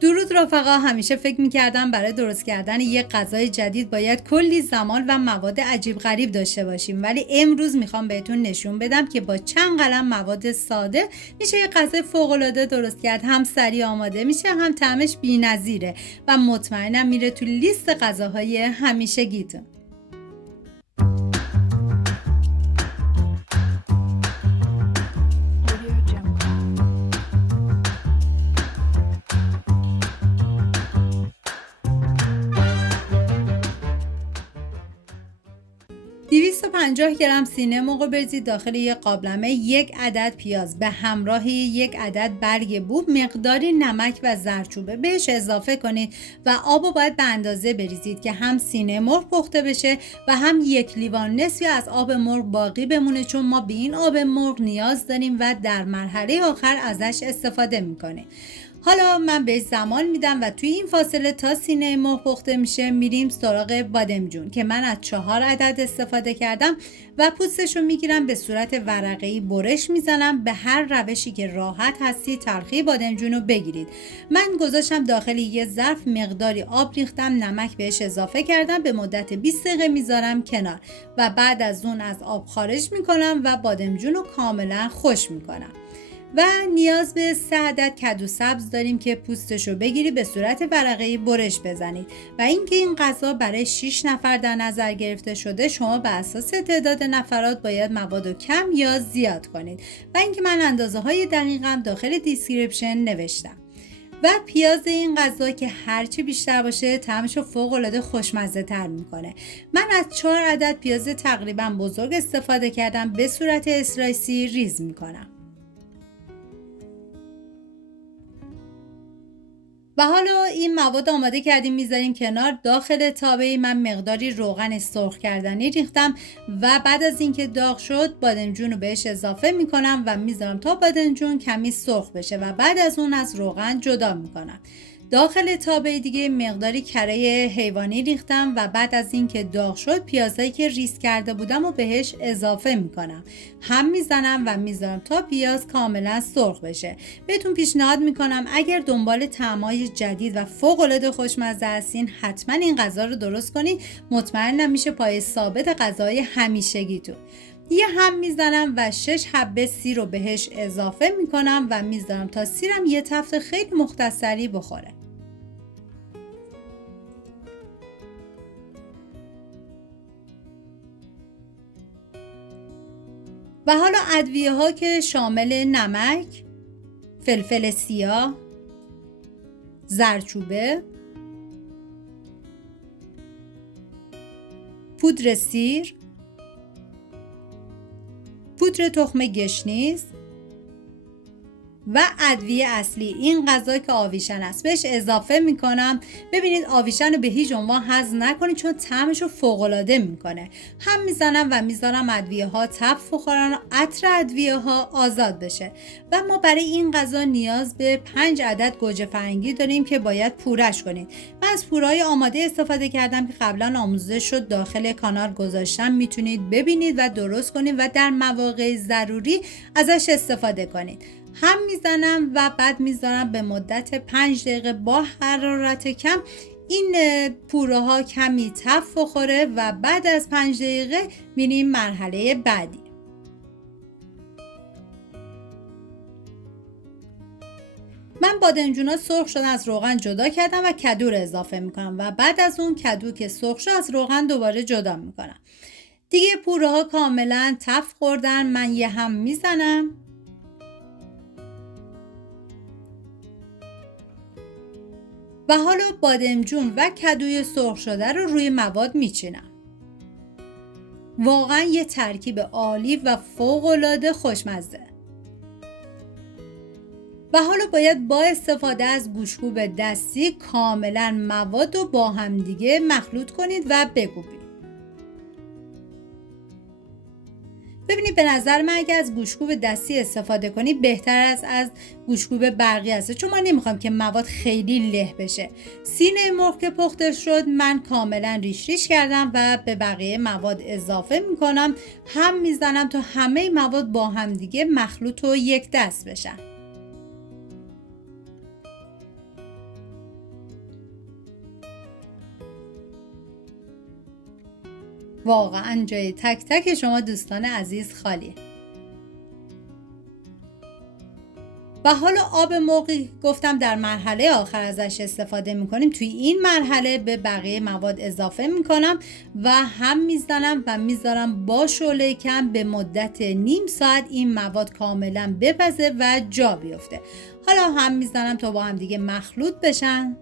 درود رفقا. همیشه فکر میکردم برای درست کردن یک غذای جدید باید کلی زمان و مواد عجیب غریب داشته باشیم، ولی امروز میخوام بهتون نشون بدم که با چند قلم مواد ساده میشه یک غذای فوق‌العاده درست کرد. هم سریع آماده میشه، هم طعمش بی‌نظیره و مطمئنم میره تو لیست غذاهای همیشگیتون. $250 گرم سینه مرغ بریزید داخل یک قابلمه. 1 عدد پیاز به همراه 1 عدد برگ بوب، مقداری نمک و زردچوبه بهش اضافه کنید و آب باید به اندازه بریزید که هم سینه مرغ پخته بشه و هم 1 لیوان نصفی از آب مرغ باقی بمونه، چون ما به این آب مرغ نیاز داریم و در مرحله آخر ازش استفاده میکنیم. حالا من بهش زمان میدم و توی این فاصله تا سینه مرغ پخته میشه میریم سراغ بادمجون که من از 4 عدد استفاده کردم و پوستش رو میگیرم به صورت ورقه‌ای برش میزنم. به هر روشی که راحت هستی تلخی بادمجون رو بگیرید. من گذاشتم داخل یه ظرف، مقداری آب ریختم، نمک بهش اضافه کردم، به مدت 20 دقیقه میذارم کنار و بعد از اون از آب خارج میکنم و بادمجون رو کاملا خشک میکنم. و نیاز به 3 عدد کدو سبز داریم که پوستش رو بگیری به صورت ورقه‌ای برش بزنید. و اینکه این غذا برای 6 نفر در نظر گرفته شده، شما به اساس تعداد نفرات باید مواد رو کم یا زیاد کنید. و اینکه من اندازه های دقیقم داخل دیسکریپشن نوشتم. و پیاز این غذا که هرچی بیشتر باشه طعمش رو فوق‌العاده خوشمزه تر میکنه. من از 4 عدد پیاز تقریبا بزرگ استفاده کردم، به صورت اسلایسی ریز میکنم. و حالا این مواد آماده کردیم میذاریم کنار. داخل تابه من مقداری روغن سرخ کردنی ریختم و بعد از اینکه داغ شد بادمجون رو بهش اضافه میکنم و میذارم تا بادمجون کمی سرخ بشه و بعد از اون از روغن جدا میکنم. داخل تابه دیگه مقداری کره حیوانی ریختم و بعد از اینکه داغ شد پیازایی که ریز کرده بودم و بهش اضافه میکنم. هم میزنم و میذارم تا پیاز کاملا سرخ بشه. بهتون پیشنهاد میکنم اگر دنبال طعمای جدید و فوق‌العاده خوشمزه هستین حتما این غذا رو درست کنید. مطمئنم میشه پای ثابت غذای همیشگیتون. یه هم میزنم و 6 حبه سیر رو بهش اضافه میکنم و میذارم تا سیرم یه تفت خیلی مختصری بخوره. و حالا ادویه ها که شامل نمک، فلفل سیاه، زردچوبه، پودر سیر، پودر تخم گشنیز و ادویه اصلی این غذا که آویشن است بهش اضافه میکنم. ببینید آویشن رو به هیچ عنوان حذف نکنید چون طعمش رو فوق العاده میکنه. هم میزنم و میذارم ادویه ها تف بخورن و عطر ادویه ها آزاد بشه. و ما برای این غذا نیاز به 5 عدد گوجه فرنگی داریم که باید پورش کنید. من از پورای آماده استفاده کردم که قبلا آموزش شد داخل کانال گذاشتم، میتونید ببینید و درست کنید و در مواقع ضروری ازش استفاده کنید. هم میزنم و بعد میذارم به مدت 5 دقیقه با حرارت کم این پوره ها کمی تف بخوره و بعد از 5 دقیقه میریم مرحله بعدی. من بادمجونا سرخ شدن از روغن جدا کردم و کدو رو اضافه میکنم و بعد از اون کدو که سرخ شد از روغن دوباره جدا میکنم. دیگه پوره ها کاملا تف خوردن. من یه هم میزنم و حالا بادمجون و کدوی سرخ شده رو روی مواد میچینم. واقعا یه ترکیب عالی و فوق‌العاده خوشمزه. و حالا باید با استفاده از گوشت‌کوب دستی کاملا مواد رو با هم دیگه مخلوط کنید و بکوبید. ببینید به نظر من اگه از گوشت‌کوب دستی استفاده کنید بهتر از گوشت‌کوب برقی هست، چون ما نمیخوام که مواد خیلی له بشه. سینه مرغ که پخته شد من کاملا ریش کردم و به بقیه مواد اضافه میکنم. هم میزنم تا همه مواد با هم دیگه مخلوط و یک دست بشن. واقعا جای تک تک شما دوستان عزیز خالیه. و حالا آب مرغی گفتم در مرحله آخر ازش استفاده میکنیم. توی این مرحله به بقیه مواد اضافه میکنم و هم میزنم و میذارم با شعله کم به مدت نیم ساعت این مواد کاملا بپزه و جا بیفته. حالا هم میزنم تا با هم دیگه مخلوط بشن.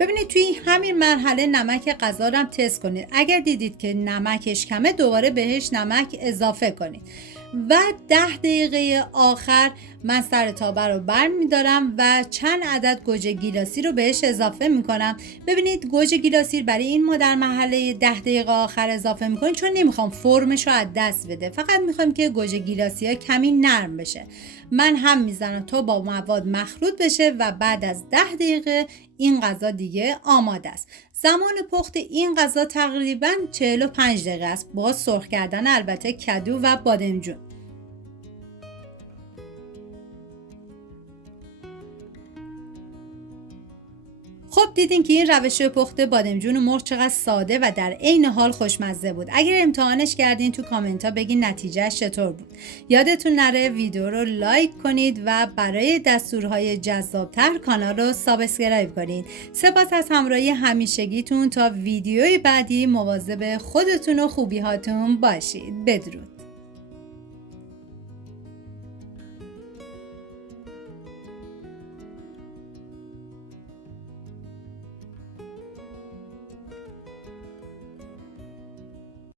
ببینید توی همین مرحله نمک غذا رو هم تست کنید. اگر دیدید که نمکش کمه دوباره بهش نمک اضافه کنید. و 10 دقیقه آخر من سر تابه رو برمیدارم و چند عدد گوجه گیلاسی رو بهش اضافه میکنم. ببینید گوجه گیلاسی برای این ما در مرحله 10 دقیقه آخر اضافه میکنیم چون نمیخوام فرمش رو از دست بده، فقط میخوام که گوجه گیلاسی ها کمی نرم بشه. من هم میزنم تا با مواد مخلوط بشه و بعد از 10 دقیقه این غذا دیگه آماده است. زمان پخت این غذا تقریبا 45 دقیقه است با سرخ کردن البته کدو و بادمجون. خب دیدین که این روش پخت بادمجون و مرغ چقدر ساده و در عین حال خوشمزه بود. اگر امتحانش کردین تو کامنت ها بگین نتیجهش چطور بود. یادتون نره ویدیو رو لایک کنید و برای دستورهای جذابتر کانال رو سابسکرایب کنید. سپاس از همراهی همیشگیتون. تا ویدیوی بعدی مواظب خودتون و خوبی هاتون باشید. بدرود.